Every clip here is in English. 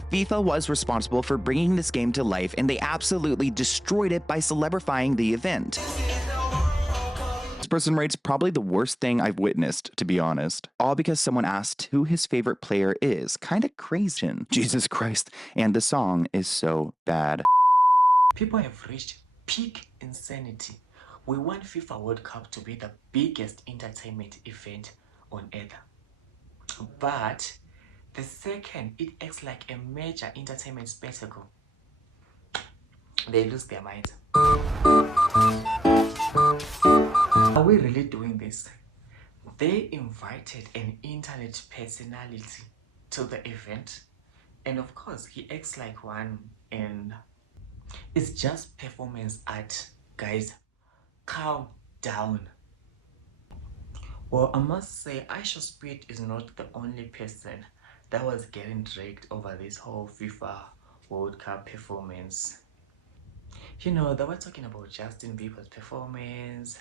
FIFA was responsible for bringing this game to life, and they absolutely destroyed it by celebrifying the event. Person rates probably the worst thing I've witnessed, to be honest. All because someone asked who his favorite player is. Kinda crazy. Jesus Christ. And the song is so bad. People have reached peak insanity. We want FIFA World Cup to be the biggest entertainment event on earth. But the second it acts like a major entertainment spectacle, they lose their minds. Are we really doing this? They invited an internet personality to the event, and of course he acts like one, and it's just performance art. Guys, calm down. Well, I must say IShowSpeed is not the only person that was getting dragged over this whole FIFA World Cup performance. You know, they were talking about Justin Bieber's performance.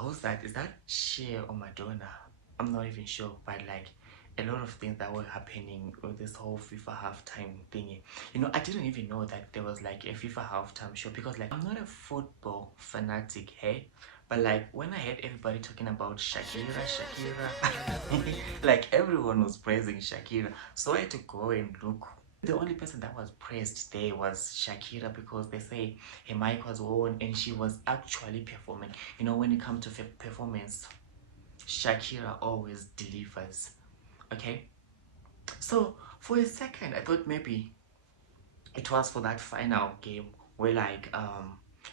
Who's that? Is that Cher or Madonna? I'm not even sure, but like a lot of things that were happening with this whole FIFA halftime thingy. You know, I didn't even know that there was like a FIFA halftime show, because like I'm not a football fanatic, hey? But like when I heard everybody talking about Shakira, like everyone was praising Shakira. So I had to go and look. The only person that was praised there was Shakira, because they say her mic was on and she was actually performing. You know, when it comes to performance, Shakira always delivers. Okay? So for a second I thought maybe it was for that final game where like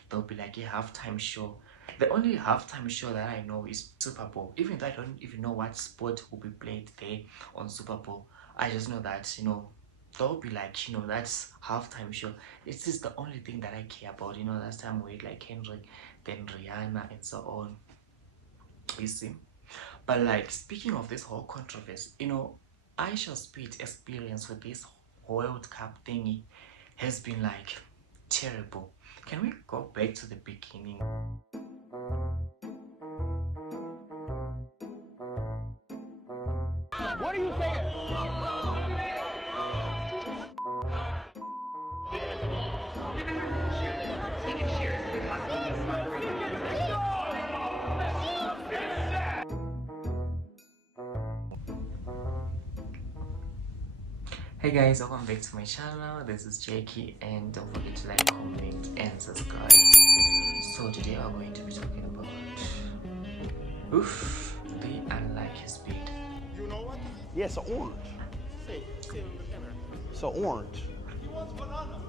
there'll be like a halftime show. The only halftime show that I know is Super Bowl. Even though I don't even know what sport will be played there on Super Bowl, I just know that, you know, there'll be like, you know, that's halftime show. It's just the only thing that I care about. You know, last time we had like Kendrick, then Rihanna, and so on. You see? But like, speaking of this whole controversy, you know, IShowSpeed experience with this World Cup thingy has been like terrible. Can we go back to the beginning? What are you saying? Hey guys, welcome back to my channel. This is Jackie, and don't forget to like, comment, and subscribe. So today I'm going to be talking about the unlucky speed. You know what? Yes, an orange. It's an orange. He wants banana.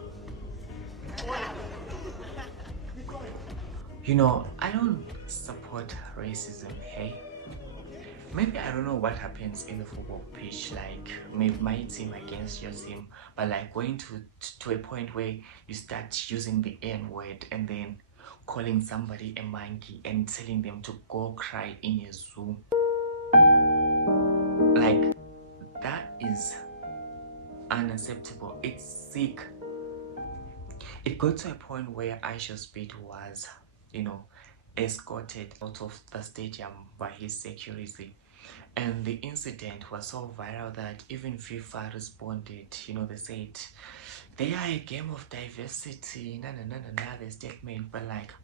You know, I don't support racism, hey? Maybe I don't know what happens in the football pitch, like maybe my team against your team, but like going to a point where you start using the N word and then calling somebody a monkey and telling them to go cry in a zoo. Like, that is unacceptable. It's sick. It got to a point where IShowSpeed was, you know, escorted out of the stadium by his security. And the incident was so viral that even FIFA responded. You know, they said they are a game of diversity, the statement. But like,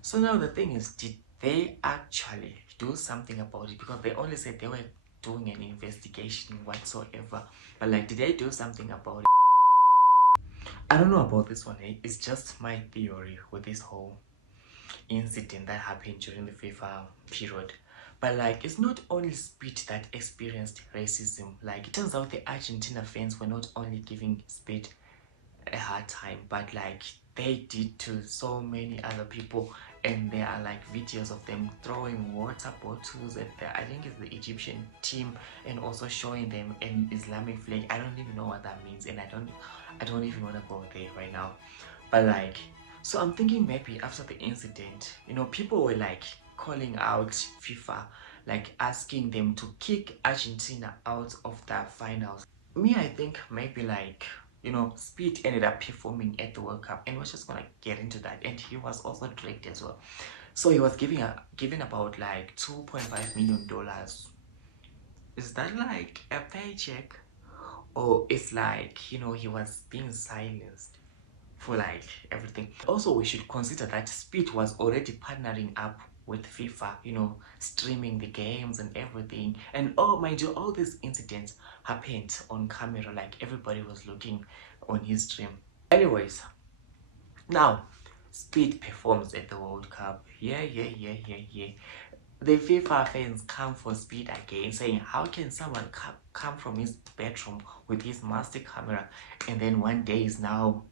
so now the thing is, did they actually do something about it? Because they only said they were doing an investigation whatsoever, but like, did they do something about it? I don't know about this one. It's just my theory with this whole incident that happened during the FIFA period. But like, it's not only Speed that experienced racism. Like, it turns out the Argentina fans were not only giving Speed a hard time, but like they did to so many other people. And there are like videos of them throwing water bottles at the, I think it's the Egyptian team, and also showing them an Islamic flag. I don't even know what that means, and I don't even want to go there right now. But like, so I'm thinking maybe after the incident, you know, people were like calling out FIFA, like asking them to kick Argentina out of the finals. Me, I think maybe like, you know, Speed ended up performing at the World Cup, and we're just gonna get into that. And he was also dragged as well. So he was given about like $2.5 million. Is that like a paycheck? or it's like, you know, he was being silenced for like everything. Also, we should consider that Speed was already partnering up with FIFA, you know, streaming the games and everything. And oh, mind you, all these incidents happened on camera, like everybody was looking on his stream. Anyways, now Speed performs at the World Cup. Yeah. The FIFA fans come for Speed again, saying, how can someone come from his bedroom with his master camera, and then one day is now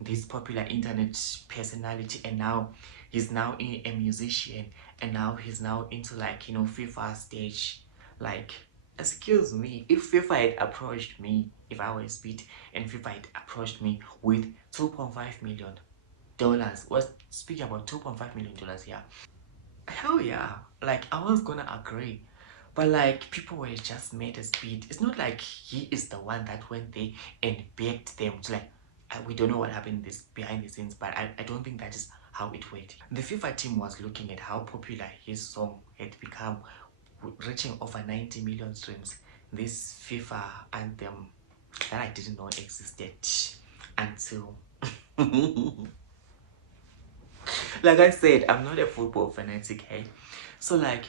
this popular internet personality, and now he's now a musician, and now he's now into like, you know, FIFA stage. Like, excuse me, if FIFA had approached me, if I was Speed and FIFA had approached me with $2.5 million, was speaking about $2.5 million here, hell yeah, like I was gonna agree. But like people were just made a Speed. It's not like he is the one that went there and begged them to like, we don't know what happened this behind the scenes, but I don't think that is how it went. The FIFA team was looking at how popular his song had become, reaching over 90 million streams. This FIFA anthem that I didn't know existed until like I said, I'm not a football fanatic, hey. So like,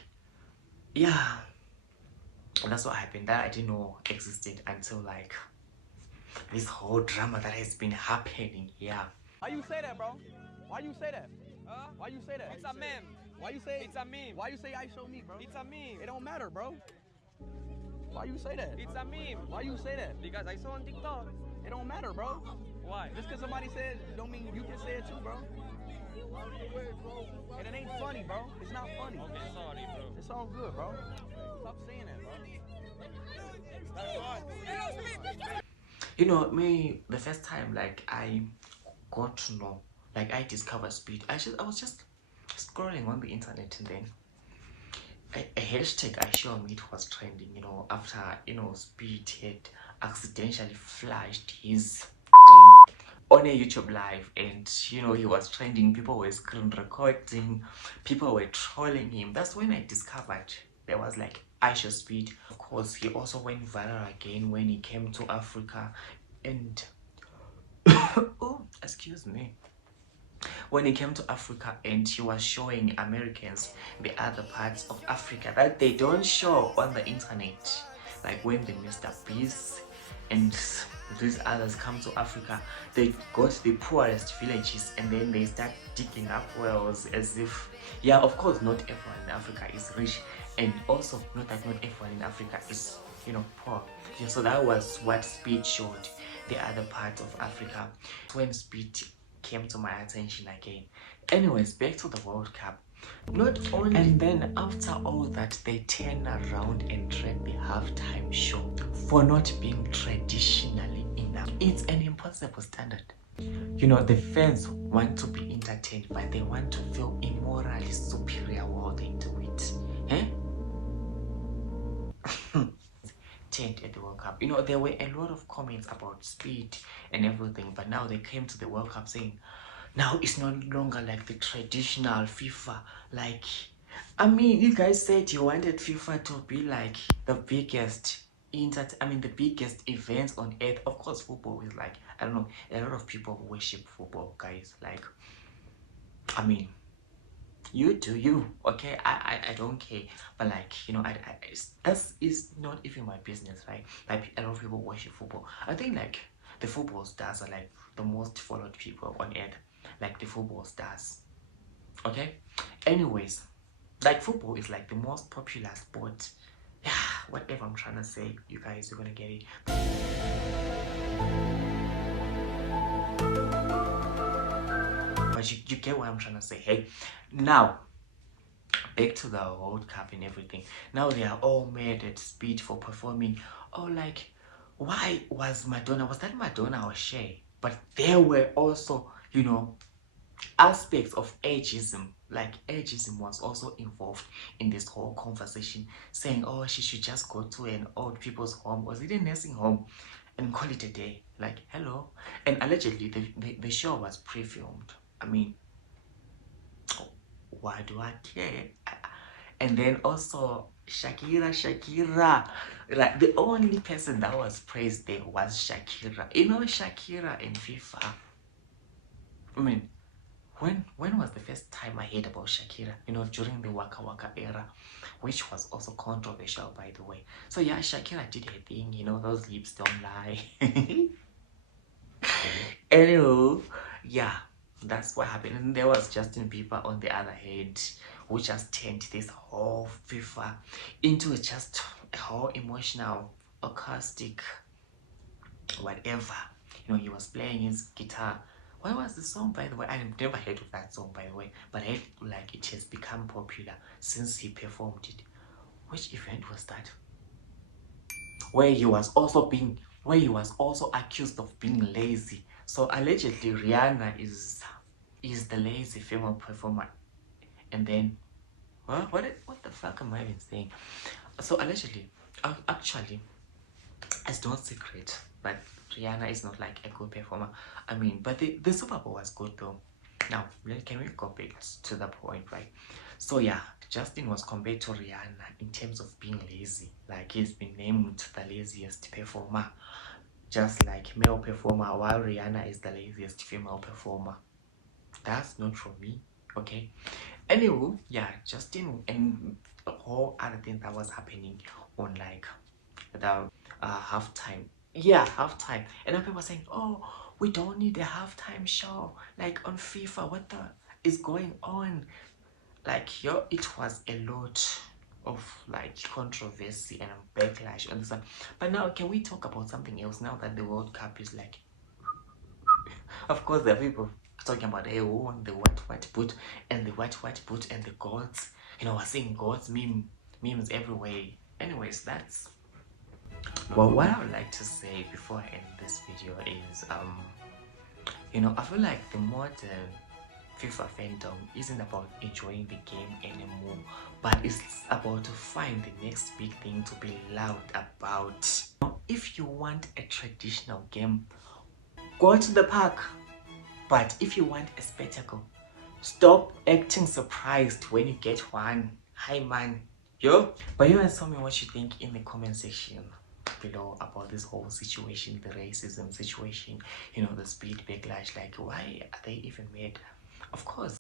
yeah, that's what happened, that I didn't know existed until like this whole drama that has been happening here. Why you say that, bro? Why you say that? Why you say that? It's a meme. Why you say It's a meme. Why you say I show me, bro? It's a meme. It don't matter, bro. Why you say that? It's a meme. Why you say that? Because I saw on TikTok. It don't matter, bro. Why? Just because somebody said it don't mean you can say it too, bro. And it ain't funny, bro. It's not funny. Okay, sorry, bro. It's all good, bro. Stop saying that, bro. You know, me, the first time like I got to know, like I discovered Speed, I was just scrolling on the internet, and then a hashtag IShowSpeed was trending, you know, after, you know, Speed had accidentally flashed his on a YouTube live, and you know, he was trending, people were screen recording, people were trolling him. That's when I discovered there was like IShowSpeed. Of course, he also went viral again when he came to Africa, and oh, excuse me, when he came to Africa, and he was showing Americans the other parts of Africa that they don't show on the internet, like when the Mr. Beast and these others come to Africa, they go to the poorest villages and then they start digging up wells, as if, yeah, of course not everyone in Africa is rich, and also not everyone in Africa is, you know, poor. Yeah, so that was what Speed showed, the other part of Africa, when Speed came to my attention again. Anyways, back to the World Cup. Not only, and then after all that, they turn around and drag the halftime show for not being traditionally enough. It's an impossible standard. You know, the fans want to be entertained, but they want to feel immorally superior while they do it. Eh? Changed at the World Cup. You know, there were a lot of comments about Speed and everything, but now they came to the World Cup saying, now it's no longer like the traditional FIFA. Like, I mean, you guys said you wanted FIFA to be like the biggest the biggest events on earth. Of course, football is like, I don't know, a lot of people worship football, guys. Like, I mean, you do you, okay? I don't care, but like, you know, that is not even my business, right? Like, a lot of people worship football. I think like the football stars are like the most followed people on earth, like the football stars, okay? Anyways, like football is like the most popular sport. Yeah, whatever I'm trying to say, you guys are gonna get it. But you get what I'm trying to say. Hey, now back to the World Cup and everything. Now they are all mad at Speed for performing. Oh, like, why was that Madonna or Shay? But there were also, you know, aspects of ageism. Like, ageism was also involved in this whole conversation, saying, oh, she should just go to an old people's home, was it a nursing home, and call it a day. Like, hello. And allegedly the show was pre-filmed. I mean, why do I care? And then also Shakira. Like the only person that was praised there was Shakira. You know, Shakira in FIFA. I mean, when was the first time I heard about Shakira? You know, during the Waka Waka era, which was also controversial, by the way. So yeah, Shakira did her thing. You know, those lips don't lie. Anywho, yeah, that's what happened. And there was Justin Bieber on the other hand, who just turned this whole FIFA into just a whole emotional, acoustic, whatever. You know, he was playing his guitar. What was the song, by the way? I've never heard of that song, by the way, but I heard like it has become popular since he performed it. Which event was that? Where he was also accused of being lazy. So allegedly Rihanna is the lazy female performer. And then what the fuck am I even saying? So allegedly, actually, it's no secret, but Rihanna is not like a good performer. I mean, but the Super Bowl was good though. Now, can we go back to the point, right? So yeah, Justin was compared to Rihanna in terms of being lazy. Like he's been named the laziest performer, just like male performer, while Rihanna is the laziest female performer. That's not from me, okay? Anyway, yeah, Justin and the whole other thing that was happening on like the halftime. Yeah, halftime. And then people were saying, oh, we don't need a halftime show. Like on FIFA, what the is going on? Like, yo, it was a lot of like controversy and backlash on this one. But now, can we talk about something else now that the World Cup is like, of course, there are people talking about, hey, who won the what boot and the what boot and the gods. You know, we're seeing gods memes everywhere. Anyways, that's well, what I would like to say before I end this video is you know, I feel like the modern FIFA fandom isn't about enjoying the game anymore, but it's about to find the next big thing to be loud about. Now, if you want a traditional game, go to the park. But if you want a spectacle, stop acting surprised when you get one. Hi man, yo. But you guys tell me what you think in the comment section below about this whole situation, the racism situation, you know, the speed backlash. Like, why are they even made? Of course,